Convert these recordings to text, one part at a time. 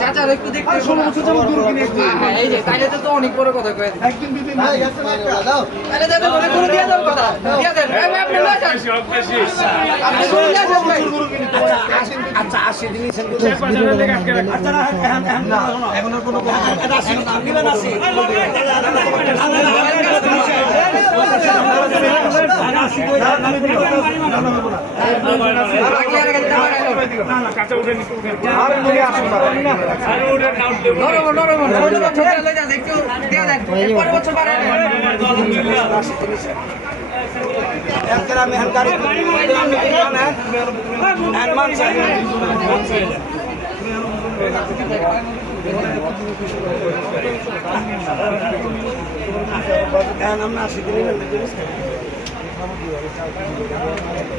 চাচার একটু দেখতে 16 বছর যাবো গরু কিনে হ্যাঁ এই যে তাইলে তো অনেক বড় কথা কয় একদিন দুই দিন দাও তাইলে দাও বলে গরু দিয়ে দাও কথা দিয়ে দেন এই ভাই আপনি লয় যান আপনি গরু দিয়ে যান ভাই আচ্ছা 80 দিনই সেল করে আচ্ছা না এখন আর কোনো কথা আপনি না আসি কাঁচা উঠে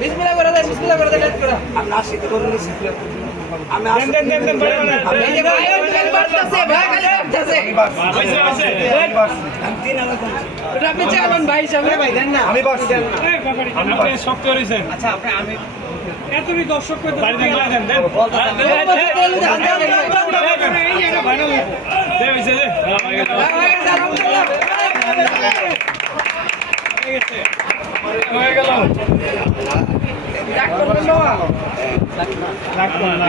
বিসমিল্লাহ করে দে বিসমিল্লাহ করে দে লেট করে আমি আসি তো করে নিছি আমি আসি দেন এই যে ভাই বাড়তাছে ভাই খালি বাড়তাছে আমি 3000 কোন এটা আপনি চালান ভাই সামনে ভাই দেন না আমি বাস দেন না আপনি শক্ত করেছেন আচ্ছা আপনি আমি এতই দর্শক কই বাড়ি দিলা দেন দেন এই জায়গা ফাইনাল দে হইছে দে আলহামদুলিল্লাহ হয়ে গেল লাখ করবেন না লাখ করবেন না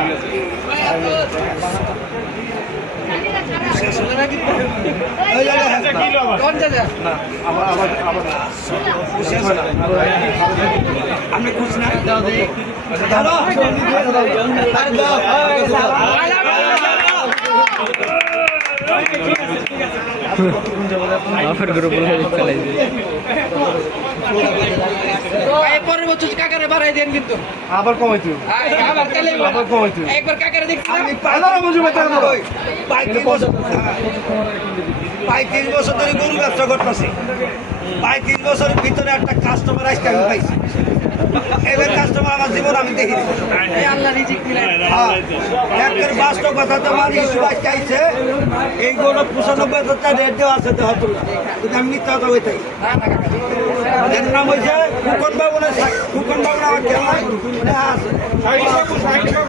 আপনি খুশ না পরের বছর কাকারে বাড়াই দেন কিন্তু আবার কমাইতো আবার কমাইতো একবার কাকারে দেখছি 35 বছর ধরে গরু ব্যবসা করতেছি 35 বছরের ভিতরে একটা কাস্টমার আজকে আমি পাইছি এবার কাস্টমার আমার জীবন আমি দেখি একের বাস্তব কথা তোমার ইস্যু আজকে আইছে এই গরু 95,000 রেট দেওয়া আছে তো হতো কিন্তু আমি মিথ্যা কথা বলতেই এর নাম হয়েছে ফুকন বাবু না ফুকন বাবু আমার খেলা আছে